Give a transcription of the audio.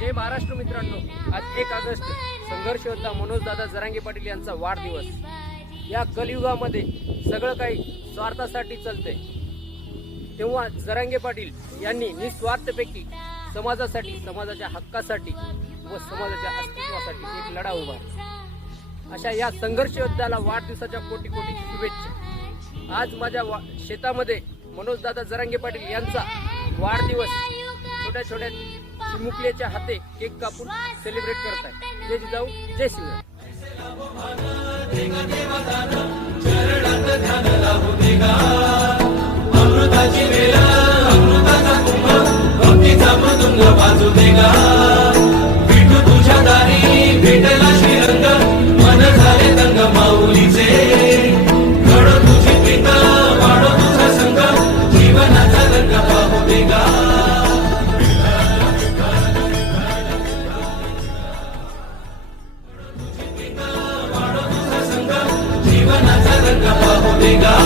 जय महाराष्ट्र मित्रांनो, आज 1 ऑगस्ट संघर्ष योद्धा मनोजदादा जरांगे पाटील यांचा वाढदिवस। या कलियुगामध्ये सगळं काही स्वार्थासाठी चालतंय, तेव्हा जरांगे पाटील यांनी निस्वार्थपैकी समाजासाठी, समाजाच्या हक्कासाठी व समाजाच्या अस्तित्वासाठी एक लढा उभारला। अशा या संघर्ष योद्ध्याला वाढदिवसाच्या कोटी कोटी शुभेच्छा। आज माझ्या शेतामध्ये मनोजदादा जरांगे पाटील यांचा वाढदिवस छोट्या छोट्या चिमुकल्याच्या हाते केक कापून सेलिब्रेट करत आहे। जय जिजाऊ, जय शिवराय। अमृताची वेला, अमृताचा कुंभ, भक्तीचा मृदुंग वाजू देगा। विठू तुझ्या दारी भेटला श्रीरंग, मन झाले दंग माऊलीचे। घडो तुझी प्रीत, वाढो तुझा संग, जीवनाचा रंग पाहू देगा। जीवनाचा रंग पाहू देगा।